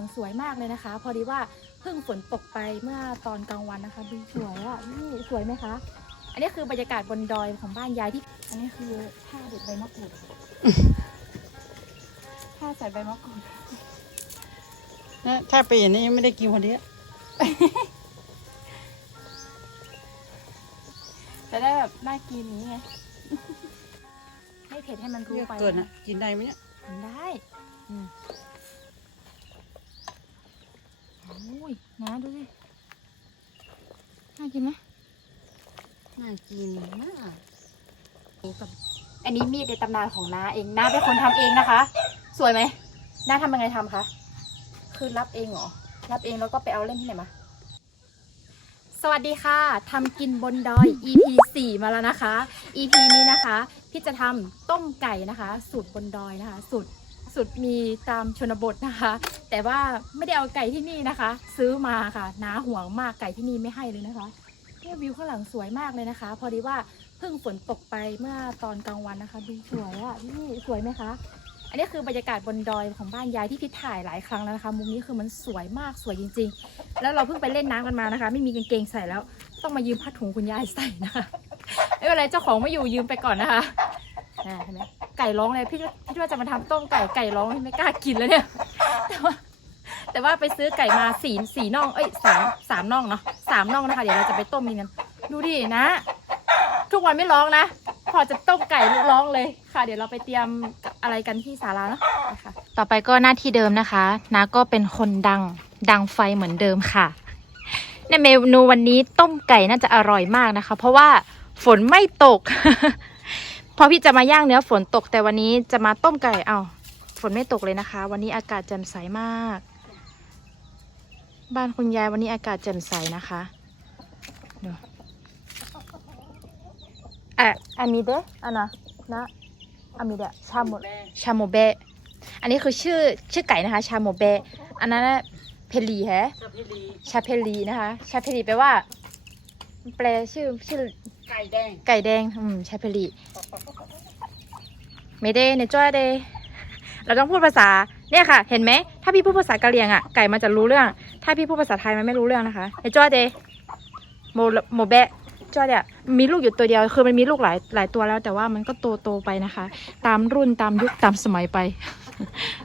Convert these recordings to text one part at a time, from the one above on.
ลังสวยมากเลยนะคะ พอดีว่าเพิ่งฝนตกไปเมื่อตอนกลางวันนะคะดูสวยอะนี่สวยไหมคะ อันนี้คือบรรยากาศบนดอยของบ้านยายที่ อันนี้คือผ้าเด็ดใบมะกรูดผ้าใส่ใบมะกรูดนะถ้าไปอย่างนี้ยังไม่ได้กินคนเดียวจะได้แบบน่ากินนี้ไงให้เผ็ดให้มันรู้เลือกไปเกินอะกินได้ไหมเนี่ยทำได้ อืมโอ้ยนะดูสิน่ากินไหมน่ากินมากอันนี้มีดในตำนานของน้าเองน้าเป็นคนทำเองนะคะ สวยไหมน้าทำยังไงทำคะคือรับเองเหรอรับเองแล้วก็ไปเอาเล่นที่ไหนมาสวัสดีค่ะทำกินบนดอย EP 4 มาแล้วนะคะ EP นี้นะคะ พี่จะทำต้มไก่นะคะ สูตรบนดอยนะคะ สูตร สูตรมีตามชนบทนะคะ แต่ว่าไม่ได้เอาไก่ที่นี่นะคะ ซื้อมาค่ะน้าห่วงมากไก่ที่นี่ไม่ให้เลยนะคะเนี่ยวิวข้างหลังสวยมากเลยนะคะ พอดีว่าเพิ่งฝนตกไปเมื่อตอนกลางวันนะคะดูสวยอะนี่สวยไหมคะอันนี้คือบรรยากาศบนดอยของบ้านยายที่พิถ่ายหลายครั้งแล้วนะคะ มุมนี้คือมันสวยมากสวยจริง ๆ แล้วเราเพิ่งไปเล่นน้ำกันมานะคะ ไม่มีกางเกงใส่แล้ว ต้องมายืมผ้าถุงคุณยายใส่นะคะไม่เป็นไรเจ้าของไม่อยู่ยืมไปก่อนนะคะอ่าเห็นไหม ไก่ร้องเลยพี่พี่ว่าจะมาทำต้มไก่ไก่ร้องไม่กล้ากินแล้วเนี่ยแต่ว่าแต่ว่าไปซื้อไก่มาสี่สี่น่องเอ้ยสามสามน่องเนาะสามน่องนะคะเดี๋ยวเราจะไปต้มกินกันดูดินะ ทุกวันไม่ร้องนะ พอจะต้มไก่ร้องเลยค่ะ เดี๋ยวเราไปเตรียมอะไรกันที่ศาลาเนาะต่อไปก็หน้าที่เดิมนะคะนาก็เป็นคนดังดังไฟเหมือนเดิมค่ะในเมนูวันนี้ต้มไก่น่าจะอร่อยมากนะคะ เพราะว่าฝนไม่ตก พอพี่จะมาย่างเนื้อฝนตก แต่วันนี้จะมาต้มไก่เอาฝนไม่ตกเลยนะคะ วันนี้อากาศแจ่มใสมาก บ้านคุณยายวันนี้อากาศแจ่มใสนะคะเดี๋ยวอะอามิเดะอันนะนะอามิเดะชาโมชาโมเบะอันนี้คือชื่อชื่อไก่นะคะ ชาโมเบะอันนั้นน่ะเพลีแฮะกะเพรีชาเพลีนะคะ ชาเพลีแปลว่า แปลชื่อชื่อ ไก่แดง ไก่แดง อืมชาเพลีไม่ได้ในจ้อยเดเราต้องพูดภาษา เนี่ยค่ะ เห็นไหม ถ้าพี่พูดภาษากะเหรี่ยงอะ ไก่มันจะรู้เรื่อง ถ้าพี่พูดภาษาไทยมันไม่รู้เรื่องนะคะในจ้อยเดโมโมเบะจ้อยเนี่ยมีลูกอยู่ตัวเดียว คือมันมีลูกหลายหลายตัวแล้ว แต่ว่ามันก็โตโตไปนะคะ ตามรุ่นตามยุคตามสมัยไป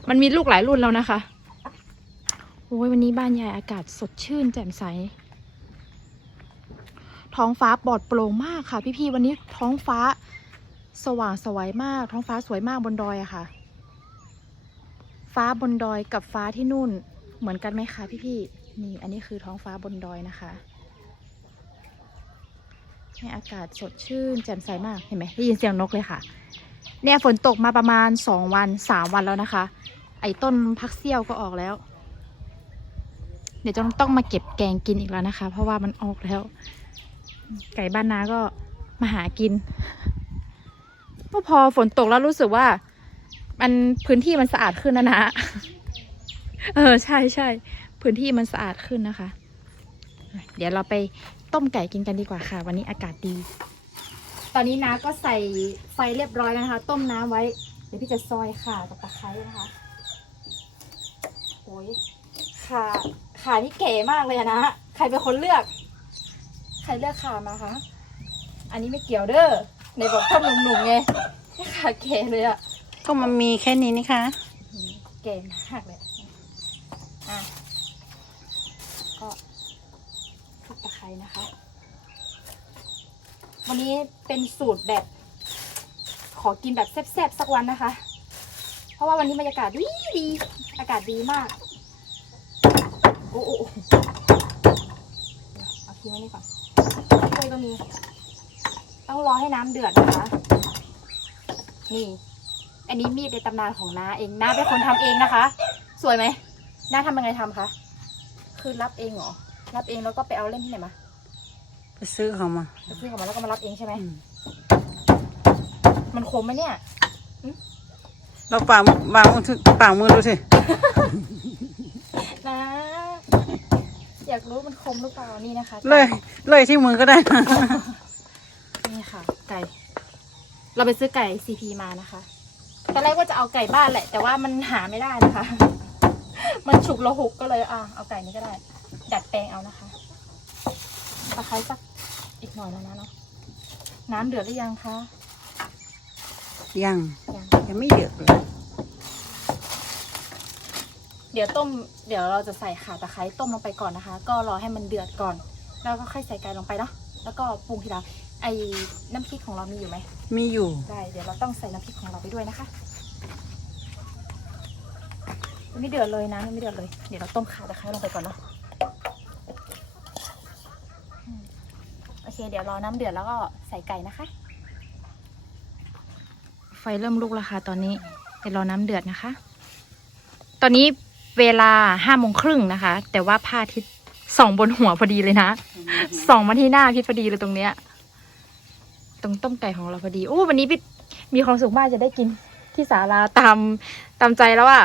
มันมีลูกหลายรุ่นแล้วนะคะโอ้ยวันนี้บ้านยายอากาศสดชื่นแจ่มใส ท้องฟ้าปลอดโปร่งมากค่ะ พี่ๆวันนี้ท้องฟ้าสว่างสวยมาก ท้องฟ้าสวยมากบนดอยอะค่ะ ฟ้าบนดอยกับฟ้าที่นู่นเหมือนกันไหมคะพี่ๆนี่อันนี้คือท้องฟ้าบนดอยนะคะให้อากาศสดชื่นแจ่มใสมากเห็นไหมได้ยินเสียงนกเลยค่ะ เนี่ยฝนตกมาประมาณสองวันสามวันแล้วนะคะ ไอ้ต้นพักเซี่ยวก็ออกแล้ว เดี๋ยวจะต้องมาเก็บแกงกินอีกแล้วนะคะ เพราะว่ามันออกแล้ว ไก่บ้านนาก็มาหากินก็พอฝนตกแล้วรู้สึกว่า มันพื้นที่มันสะอาดขึ้นนะนะ เออใช่ใช่พื้นที่มันสะอาดขึ้นนะคะ เดี๋ยวเราไปต้มไก่กินกันดีกว่าค่ะ วันนี้อากาศดี ตอนนี้นาก็ใส่ไฟเรียบร้อยแล้วนะคะ ต้มน้ำไว้ เดี๋ยวพี่จะซอยข่ากับตะไคร้นะคะโอ้ยข่าข่านี่เก๋มากเลยนะ ใครเป็นคนเลือก ใครเลือกข่ามาคะ อันนี้ไม่เกี่ยวเด้อในบอกต้มหนุ่มๆไงนี่ข่าเก๋เลยอะก็มันมีแค่นี้นี่คะเก๋มากเลยอะก็ทุกตะไคร้นะคะ วันนี้เป็นสูตรแบบ ขอกินแบบแซ่บๆสักวันนะคะ เพราะว่าวันนี้บรรยากาศดีดีอากาศดีมากโอ้โอ้โอ้เอาทิ้งไว้นี่ก่อนถ้วย ก็มี ต้องรอให้น้ำเดือดนะคะ นี่ อันนี้มีดในตำนานของน้าเองน้าเป็นคนทำเองนะคะ สวยไหมน้าทำยังไงทำคะ คือรับเองเหรอ รับเองแล้วก็ไปเอาเล่นที่ไหนมาไปซื้อเขามา ไปซื้อของมาแล้วก็มารับเองใช่ไหมอืมมันคมไหมเนี่ย เราปากวางมือถือปากมือดูสินะ อยากรู้มันคมหรือเปล่านี่นะคะเลยเลยที่มือก็ได้นี่ค่ะ ไก่ เราไปซื้อไก่ซีพีมานะคะตอนแรกว่าจะเอาไก่บ้านแหละ แต่ว่ามันหาไม่ได้นะคะ มันฉุกระหุกก็เลยอะเอาไก่นี้ก็ได้ ดัดแปลงเอานะคะตะไคร้สักอีกหน่อยแล้วนะเนาะน้ำเดือดหรือยังคะยังยังยังไม่เดือดเลย เดี๋ยวต้ม เดี๋ยวเราจะใส่ข่าตะไคร้ต้มลงไปก่อนนะคะ ก็รอให้มันเดือดก่อน แล้วก็ค่อยใส่ไก่ลงไปเนาะ แล้วก็ปรุงทีหลังไอ้น้ำพริกของเรามีอยู่ไหม มีอยู่ ได้ เดี๋ยวเราต้องใส่น้ำพริกของเราไปด้วยนะคะยังไม่เดือดเลยนะยังไม่เดือดเลย เดี๋ยวเราต้มข่าตะไคร้ลงไปก่อนเนาะอืมโอเค เดี๋ยวรอน้ำเดือดแล้วก็ใส่ไก่นะคะ ไฟเริ่มลุกแล้วค่ะตอนนี้ เดี๋ยวรอน้ำเดือดนะคะ ตอนนี้ เวลาห้าโมงครึ่งนะคะ แต่ว่าพระอาทิตย์ส่องบนหัวพอดีเลยนะส่องมาที่หน้าพิษพอดีเลยตรงเนี้ย ตรงต้มไก่ของเราพอดีโอ้วันนี้พี่มีความสุขมากจะได้กินที่ศาลาตามตามใจแล้วอะ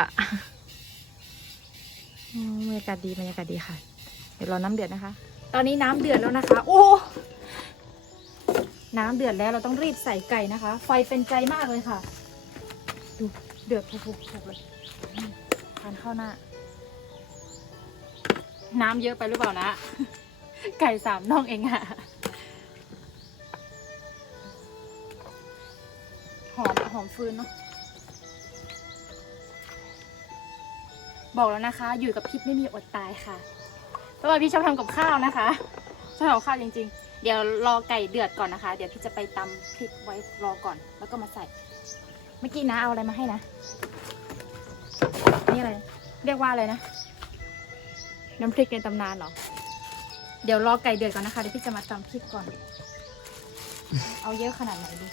อืมบรรยากาศดีบรรยากาศดีค่ะ เดี๋ยวรอน้ำเดือดนะคะ ตอนนี้น้ำเดือดแล้วนะคะ โอ้น้ำเดือดแล้วเราต้องรีบใส่ไก่นะคะ ไฟเป็นใจมากเลยค่ะ ดูเดือดพุกๆเลยอืม ทานข้าวหน้า น้ำเยอะไปหรือเปล่านะ ไก่สามน่องเองอะหอมหอมฟืนเนาะบอกแล้วนะคะ อยู่กับพิษไม่มีอดตายค่ะเพราะว่าพี่ชอบทำกับข้าวนะคะชอบทำกับข้าวจริง ๆ เดี๋ยวรอไก่เดือดก่อนนะคะ เดี๋ยวพี่จะไปตำพริกไว้รอก่อน แล้วก็มาใส่ เมื่อกี้นะเอาอะไรมาให้นะ นี่อะไร เรียกว่าอะไรนะ น้ำพริกในตำนานเหรอ เดี๋ยวรอไก่เดือดก่อนนะคะเดี๋ยวพี่จะมาตำพริกก่อน เอาเยอะขนาดไหนดี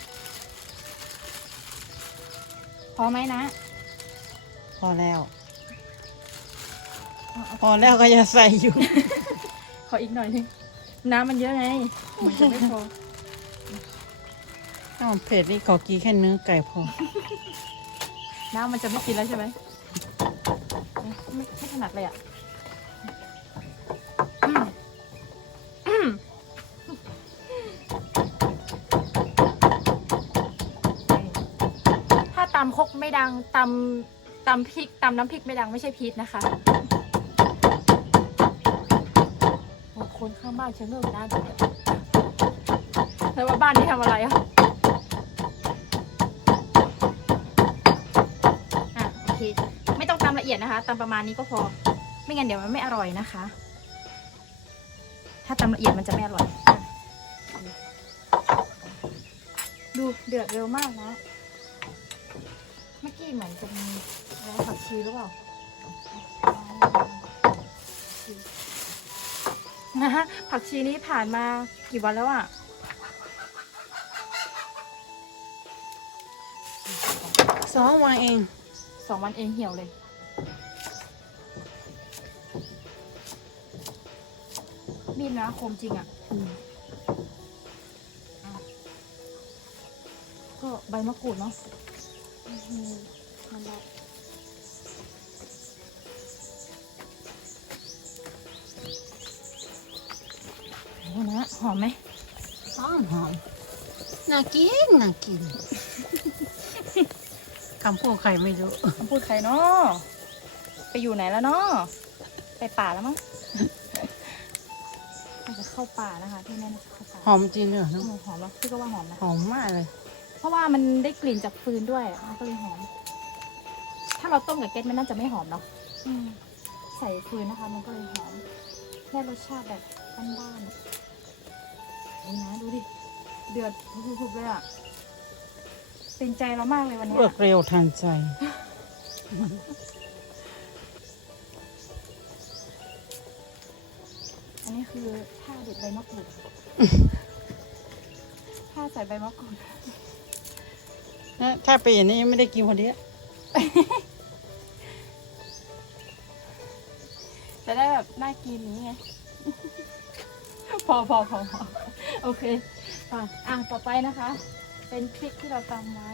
พอไหมนะ พอแล้วเอาเอาพอแล้วก็จะใส่อยู่ ขออีกหน่อยนึงน้ำมันเยอะไงเหมือนจะไม่พอถ้ามันเผ็ดนี่ขอกินแค่เนื้อไก่พอ น้ำมันจะไม่กินแล้วใช่ไหม ไม่ไม่ถนัดเลยอะถ้าตำคกไม่ดังตำตำพริกตำน้ำพริกไม่ดังไม่ใช่พีชนะคะโอ้คนข้างบ้านเชิงเลิกน่าดูแล้วว่าบ้านนี้ทำอะไรอะโอเค ไม่ต้ องตำละเอียดนะคะตำประมาณนี้ก็พอ ไม่งั้นเดี๋ยวมันไม่อร่อยนะคะ ถ้าตำละเอียดมันจะไม่อร่อยอะดูเดือดเร็วมากนะ เมื่อกี้เหมือนจะมีอะไรผักชีหรือเปล่านะฮะผักชีนี้ผ่านมากี่วันแล้วอะสองวันเอง สองวันเองเหี่ยวเลย มีดนะคมจริงอะ่ะอะก็ใบมะกรูดเนาะอืมมันละโอ้นะหอมไหมหอมหอมน่ากินน่ากินคำพูดใครไม่รู้คำพูดใครเนาะไปอยู่ไหนแล้วเนาะไปป่าแล้วมั้งน่า จะเข้าป่านะคะที่แม่น่าจะเข้าป่าหอมจริงเหรออืน้องมหอมแล้วพี่ก็ว่าหอมนะหอมมากเลย เพราะว่ามันได้กลิ่นจากฟืนด้วยมันก็เลยหอม ถ้าเราต้มกับเก็ตมันน่าจะไม่หอมเนาะอืมใส่ฟืนนะคะ มันก็เลยหอมได้รสชาติแบบบ้านๆนี่นะดูดิเดือดพุบๆเลยอะเป็นใจเรามากเลยวันเนี้รวยดเร็วทันใจ อันนี้คือท่า เด็ดใบมะกรูดท่าใส่ใบมะกรูดนะถ้าเป็นอย่างนี้ไม่ได้กินคนเดียวจะได้แบบน่ากินนี้ไง พอพอพอพอโอเคอะอะต่อไปนะคะ เป็นพริกที่เราตำไว้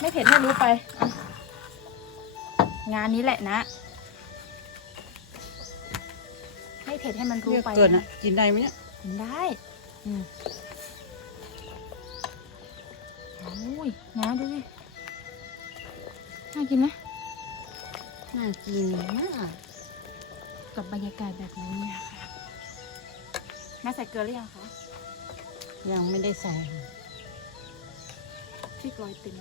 ไม่เผ็ดให้รู้ไปอะงานนี้แหละนะ ไม่เผ็ดให้มันรู้เยอะไปเกินนะอะ กินได้ไหมเนี่ยกินได้อืมโอ้ยนะดูดิน่ากินไหมน่ากินมากกับบรรยากาศแบบนี้เนี่ยค่ะน้าใส่เกลือหรือยังคะยังไม่ได้ใส่พริกลอยเต็ม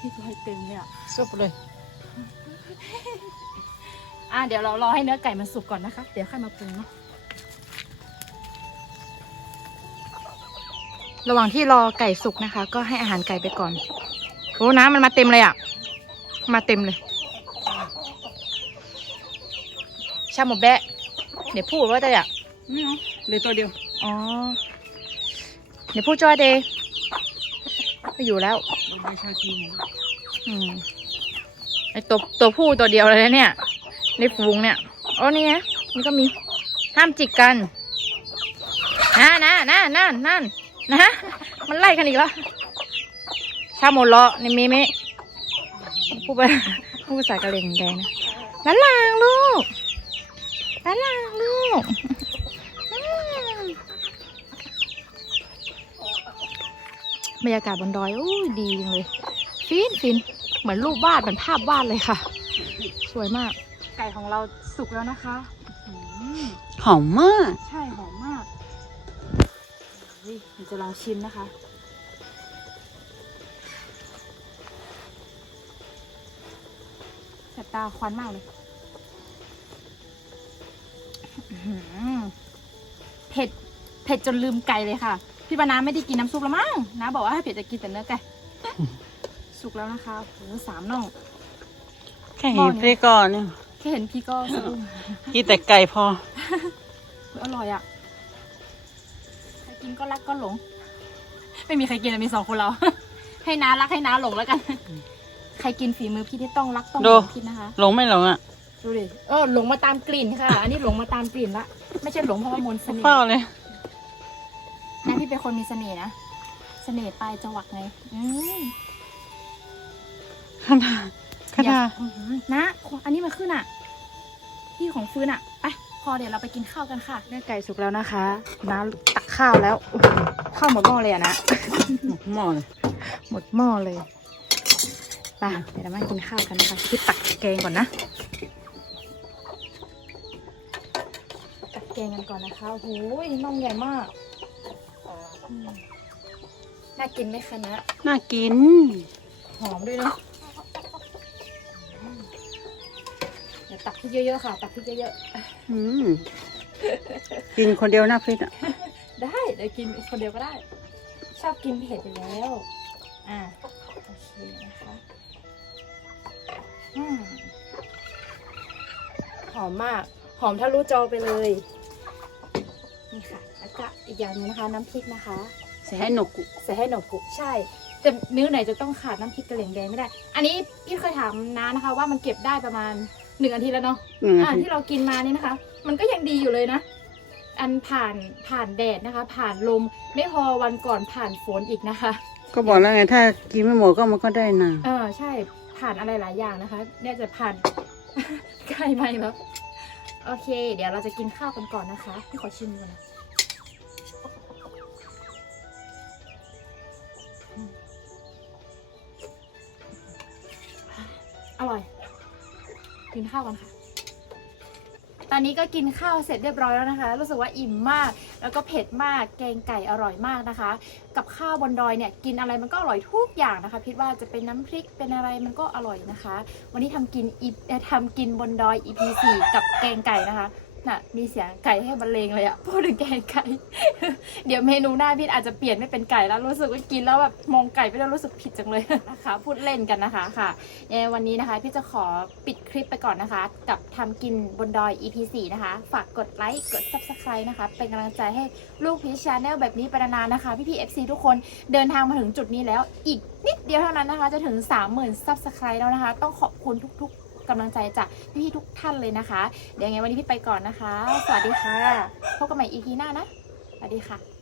พริกลอยเต็มเลยอะซุปเลย อะเดี๋ยวเรารอให้เนื้อไก่มันสุกก่อนนะคะ เดี๋ยวค่อยมาปรุงเนาะระหว่างที่รอไก่สุกนะคะ ก็ให้อาหารไก่ไปก่อนโอ้น้ำมันมาเต็มเลยอะ มาเต็มเลย ชาหมกแบะ เดี๋ยวพูดว่าจะอยากไม่เอาเหลือตัวเดียว อ๋อ เดี๋ยวพูดจอยเดย์ไปอยู่แล้วเราไม่ชากินอืมไอตัวตัวผู้ตัวเดียวเลยนะเนี่ย ในฝูงเนี่ยโอ้นี่ไงนี่ก็มีห้ามจิกกันนะนะนะนั่นนั่นนะมันไล่กันอีกแล้วถ้าหมดเลาะนี่มีไหมพูดไปพูดภาษากะเหรี่ยงแดงนะล้านลางลูกล้านลางลูกอืมบรรยากาศบนดอยโอ้ยดีจังเลย ฟินฟินเหมือนรูปวาดเหมือนภาพวาดเลยค่ะ สวยมาก ไก่ของเราสุกแล้วนะคะอืมหอมมาก ใช่หอมมากเฮ้ยเดี๋ยวจะลองชิมนะคะ แสบตาควันมากเลยอื้อหือเผ็ด เผ็ดจนลืมไก่เลยค่ะ พี่ปานาไม่ได้กินน้ำซุปแล้วมั้งนะบอกว่าให้เผ็ดจะกินแต่เนื้อไก่ สุกแล้วนะคะโหสามน่อง แค่เห็นพริกก่อนเนี่ยแค่เห็นพี่ก็สะดุ้งกินแต่ไก่พอ อร่อยอะ ใครกินก็รักก็หลง ไม่มีใครกินอะมีสองคนเรา ให้น้ารักให้น้าหลงแล้วกัน ใครกินฝีมือพี่ที่ต้องรักต้องหดูลงพี่นะคะ หลงไม่หลงอะ ดูดิ เออหลงมาตามกลิ่นค่ะ อันนี้หลงมาตามกลิ่นละ ไม่ใช่หลงเพราะว่ามนต์เสน่ห์เฝ้าเลยนะพี่เป็นคนมีเสน่ห์นะ เสน่ห์ปลายจวักไง อืมขนาดขอย่านาดอื้อหือนะ อันนี้มันขึ้นอะ ที่ของฟืนอะไปพอเดี๋ยวเราไปกินข้าวกันค่ะเนื้อไก่สุกแล้วนะคะน้าตักข้าวแล้วโอ้โหข้าวหมดหม้อเลยอะนะหม้อเลยหมดหม้อเลยไป่ะเดี๋ยวเรามากินข้าวกันนะคะคิดตักแกงก่อนนะตักแกงกันก่อนนะคะโอ้โหน่องใหญ่มากอืมน่ากินไหมคะนะน่ากิน หอมด้วยเนาะ ตักพริกเยอะๆค่ะ ตักพริกเยอะอืมกินคนเดียวหน้าพริกอะๆ ได้เดี๋ยวกินคนเดียวก็ได้ ชอบกินเผ็ดอยู่แล้ว อ่าโอเคนะคะอืมหอมมาก หอมทะลุจอไปเลย นี่ค่ะ แล้วก็อีกอย่างหนึงนะคะ น้ำพริกนะคะ ใส่ให้หนกกุใส่ให้หนมกุใช่ แต่มื้อไหนจะต้องขาดน้ำพริกกระเหลี่ยงแดงไม่ได้ อันนี้พี่เคยถามน้านะคะ ว่ามันเก็บได้ประมาณ หนึ่งอาทิตย์แล้วเนาะหนึ่งอ่านาทีที่เรากินมานี่นะคะ มันก็ยังดีอยู่เลยนะ อันผ่านผ่านแดดนะคะ ผ่านลมไม่พอวันก่อนผ่านฝนอีกนะคะ ก็บอกแล้วไงถ้ากินไม่หมดก็มันก็ได้นะเออใช่ผ่านอะไรหลายอย่างนะคะ เนี่ยจะผ่าน ใกล้ไหมแล้วโอเค เดี๋ยวเราจะกินข้าวกันก่อนนะคะพี่ขอชิมก่อนนะอืมอร่อย กินข้าวกันค่ะ ตอนนี้ก็กินข้าวเสร็จเรียบร้อยแล้วนะคะ รู้สึกว่าอิ่มมาก แล้วก็เผ็ดมาก แกงไก่อร่อยมากนะคะ กับข้าวบนดอยเนี่ยกินอะไรมันก็อร่อยทุกอย่างนะคะ พิดว่าจะเป็นน้ำพริกเป็นอะไรมันก็อร่อยนะคะ วันนี้ทำกินอีทำกินบนดอย EP 4 กับแกงไก่นะคะ น่ะ มีเสียงไก่ให้บรรเลงเลยอะพูดถึงแกงไก่ เดี๋ยวเมนูหน้าพี่อาจจะเปลี่ยนไม่เป็นไก่แล้วรู้สึกว่ากินแล้วแบบมองไก่ไปแล้วรู้สึกผิดจังเลยนะคะ พูดเล่นกันนะคะค่ะยังไงวันนี้นะคะพี่จะขอปิดคลิปไปก่อนนะคะ กับทำกินบนดอย EP 4นะคะ ฝากกดไลค์กด subscribe นะคะ เป็นกำลังใจให้ลูกพีชาแนลแบบนี้ไปนานๆนะคะ พี่พี FC ทุกคนเดินทางมาถึงจุดนี้แล้ว อีกนิดเดียวเท่านั้นนะคะ จะถึง 30,000 subscribe แล้วนะคะ ต้องขอบคุณทุกๆ กำลังใจจากพี่ๆทุกท่านเลยนะคะ เดี๋ยวยังไงวันนี้พี่ไปก่อนนะคะ สวัสดีค่ะ พบกันใหม่อีกทีหน้านะ สวัสดีค่ะ